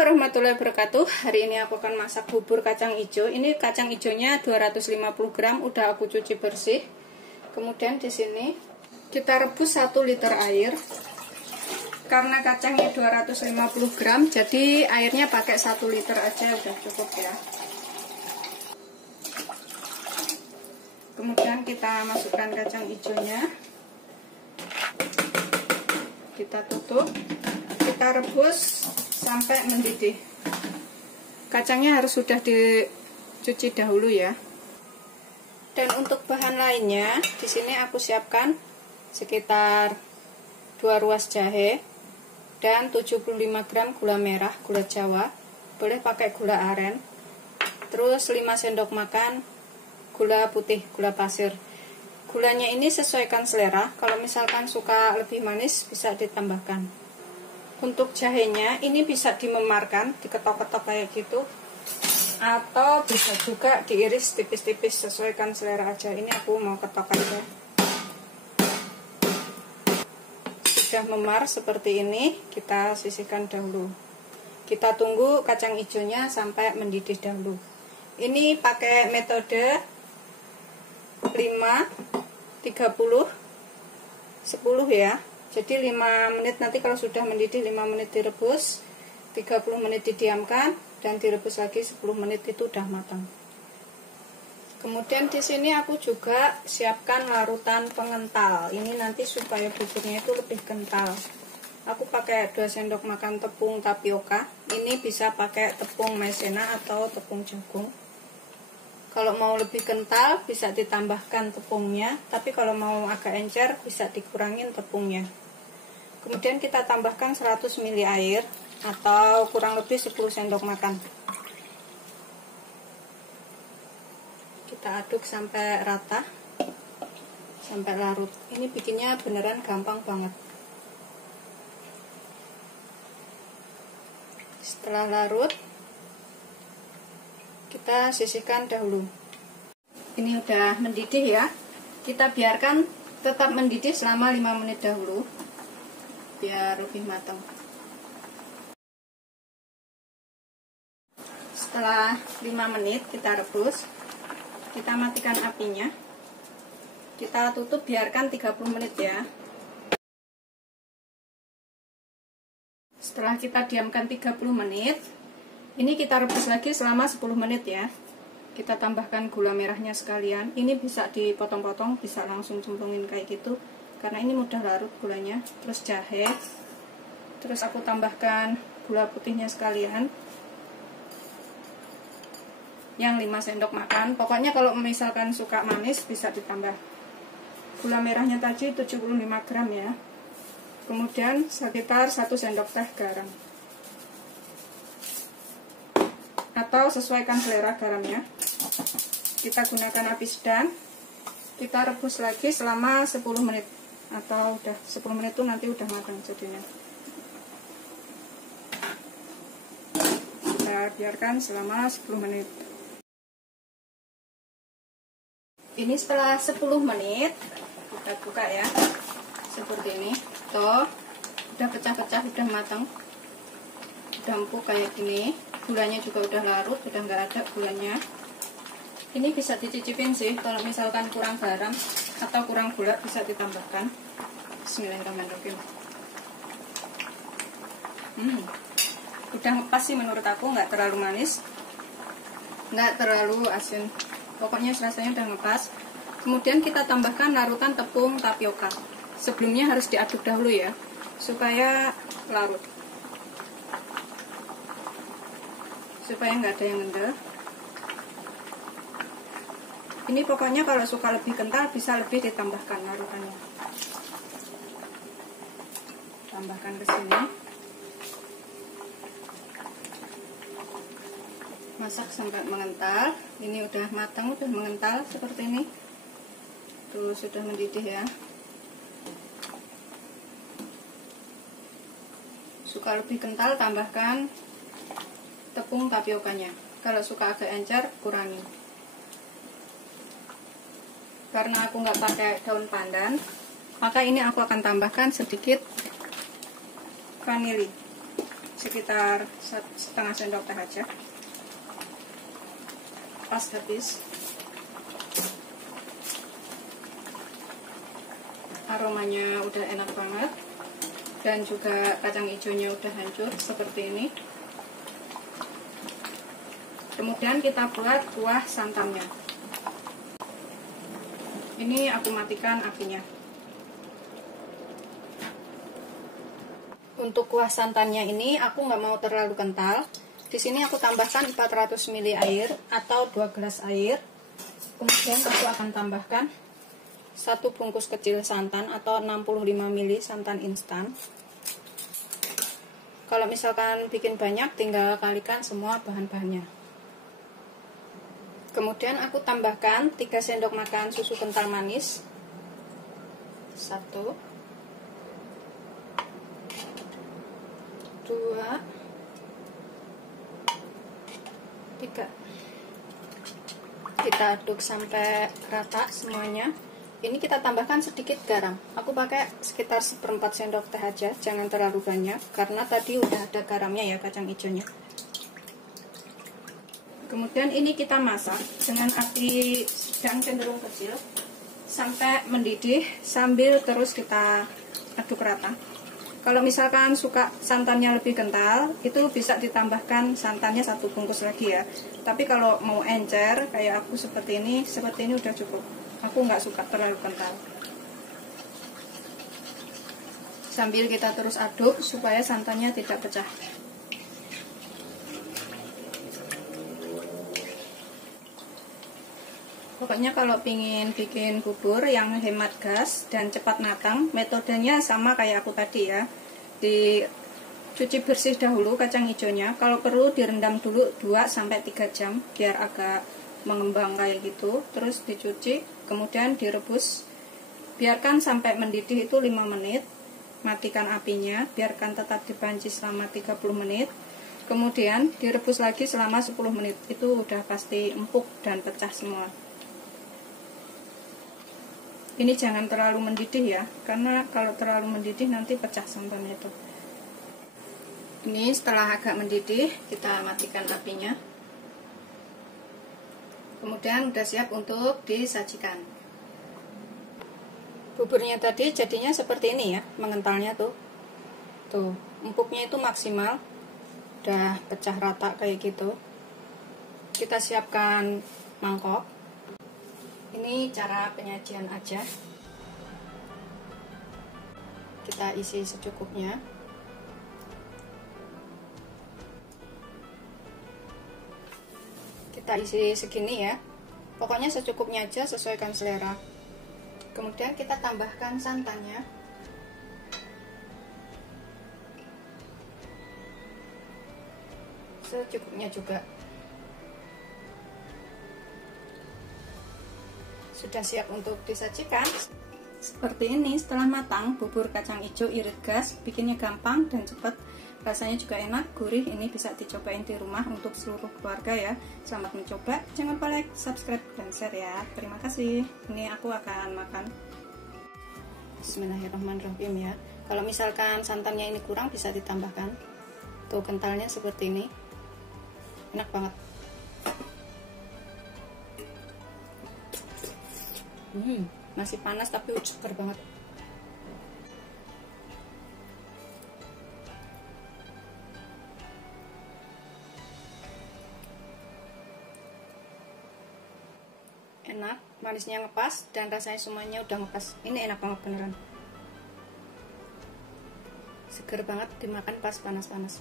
warahmatullahi wabarakatuh. Hari ini aku akan masak bubur kacang hijau. Ini kacang hijaunya 250 gram, udah aku cuci bersih. Kemudian di sini kita rebus 1 liter air. Karena kacangnya 250 gram, jadi airnya pakai 1 liter aja udah cukup ya. Kemudian kita masukkan kacang hijaunya. Kita tutup. Kita rebus sampai mendidih. Kacangnya harus sudah dicuci dahulu ya. Dan untuk bahan lainnya, di sini aku siapkan sekitar 2 ruas jahe dan 75 gram gula merah, gula Jawa. Boleh pakai gula aren. Terus 5 sendok makan gula putih, gula pasir. Gulanya ini sesuaikan selera. Kalau misalkan suka lebih manis bisa ditambahkan. Untuk jahenya ini bisa dimemarkan, diketok-ketok kayak gitu, atau bisa juga diiris tipis-tipis, sesuaikan selera aja. Ini aku mau ketok aja. Sudah memar seperti ini, kita sisihkan dahulu. Kita tunggu kacang hijaunya sampai mendidih dahulu. Ini pakai metode 5, 30, 10 ya. Jadi 5 menit, nanti kalau sudah mendidih 5 menit direbus, 30 menit didiamkan, dan direbus lagi 10 menit, itu udah matang. Kemudian di sini aku juga siapkan larutan pengental. Ini nanti supaya buburnya itu lebih kental. Aku pakai 2 sendok makan tepung tapioka. Ini bisa pakai tepung maizena atau tepung jagung. Kalau mau lebih kental bisa ditambahkan tepungnya, tapi kalau mau agak encer bisa dikurangin tepungnya. Kemudian kita tambahkan 100 ml air atau kurang lebih 10 sendok makan. Kita aduk sampai rata, sampai larut. Ini bikinnya beneran gampang banget. Setelah larut, kita sisihkan dahulu. Ini udah mendidih ya. Kita biarkan tetap mendidih selama 5 menit dahulu biar lebih matang. Setelah 5 menit kita rebus, kita matikan apinya. Kita tutup, biarkan 30 menit ya. Setelah kita diamkan 30 menit, ini kita rebus lagi selama 10 menit ya. Kita tambahkan gula merahnya sekalian. Ini bisa dipotong-potong, bisa langsung cemplungin kayak gitu, karena ini mudah larut gulanya. Terus jahe. Terus aku tambahkan gula putihnya sekalian. Yang 5 sendok makan. Pokoknya kalau misalkan suka manis bisa ditambah. Gula merahnya tadi 75 gram ya. Kemudian sekitar 1 sendok teh garam. Atau sesuaikan selera garamnya. Kita gunakan api sedang. Kita rebus lagi selama 10 menit. Atau udah 10 menit itu nanti udah matang jadinya. Kita biarkan selama 10 menit. Ini setelah 10 menit kita buka ya. Seperti ini. Tuh, udah pecah-pecah, udah matang. Udah empuk kayak gini. Gulanya juga udah larut, udah nggak ada gulanya. Ini bisa dicicipin sih, kalau misalkan kurang garam atau kurang gula bisa ditambahkan. Bismillahirrahmanirrahim. Udah ngepas sih menurut aku, nggak terlalu manis, nggak terlalu asin. Pokoknya rasanya udah ngepas. Kemudian kita tambahkan larutan tepung tapioka. Sebelumnya harus diaduk dahulu ya, supaya larut. Supaya nggak ada yang ngendel. Ini pokoknya kalau suka lebih kental bisa lebih ditambahkan larutannya. Tambahkan ke sini. Masak sampai mengental. Ini udah matang, udah mengental seperti ini. Tuh sudah mendidih ya. Suka lebih kental tambahkan tepung tapiokanya. Kalau suka agak encer kurangi. Karena aku nggak pakai daun pandan, maka ini aku akan tambahkan sedikit vanili. sekitar setengah sendok teh aja, pas habis. Aromanya udah enak banget, dan juga kacang hijaunya udah hancur seperti ini. Kemudian kita buat kuah santannya. Ini aku matikan apinya. Untuk kuah santannya ini aku nggak mau terlalu kental. Di sini aku tambahkan 400 ml air atau 2 gelas air. Kemudian aku akan tambahkan 1 bungkus kecil santan atau 65 ml santan instan. Kalau misalkan bikin banyak, tinggal kalikan semua bahan-bahannya. Kemudian aku tambahkan 3 sendok makan susu kental manis. 1, 2, 3. Kita aduk sampai rata semuanya. Ini kita tambahkan sedikit garam. Aku pakai sekitar 1/4 sendok teh aja, jangan terlalu banyak karena tadi udah ada garamnya ya, kacang hijaunya. Kemudian ini kita masak dengan api sedang cenderung kecil sampai mendidih, sambil terus kita aduk rata. Kalau misalkan suka santannya lebih kental, itu bisa ditambahkan santannya 1 bungkus lagi ya. Tapi kalau mau encer kayak aku seperti ini udah cukup. Aku nggak suka terlalu kental. Sambil kita terus aduk supaya santannya tidak pecah. Pokoknya kalau pingin bikin bubur yang hemat gas dan cepat matang, metodenya sama kayak aku tadi ya. Dicuci bersih dahulu kacang hijaunya. Kalau perlu direndam dulu 2-3 jam biar agak mengembang kayak gitu. Terus dicuci, kemudian direbus. Biarkan sampai mendidih itu 5 menit. Matikan apinya, biarkan tetap dipanci selama 30 menit. Kemudian direbus lagi selama 10 menit. Itu udah pasti empuk dan pecah semua. Ini jangan terlalu mendidih ya, karena kalau terlalu mendidih nanti pecah santannya itu. Ini setelah agak mendidih, kita matikan apinya. Kemudian udah siap untuk disajikan. Buburnya tadi jadinya seperti ini ya, mengentalnya tuh. Tuh, empuknya itu maksimal. Udah pecah rata kayak gitu. Kita siapkan mangkok. Ini cara penyajian aja. Kita isi secukupnya. Kita isi segini ya. Pokoknya secukupnya aja, sesuaikan selera. Kemudian kita tambahkan santannya. Secukupnya juga. Sudah siap untuk disajikan. Seperti ini setelah matang, bubur kacang hijau irit gas. Bikinnya gampang dan cepat. Rasanya juga enak, gurih. Ini bisa dicobain di rumah untuk seluruh keluarga ya. Selamat mencoba. Jangan lupa like, subscribe, dan share ya. Terima kasih. Ini aku akan makan. Bismillahirrahmanirrahim ya. Kalau misalkan santannya ini kurang, bisa ditambahkan. Tuh, kentalnya seperti ini. Enak banget. Masih panas tapi seger banget. Enak, manisnya ngepas dan rasanya semuanya udah ngepas. Ini enak banget beneran. Seger banget dimakan pas panas-panas.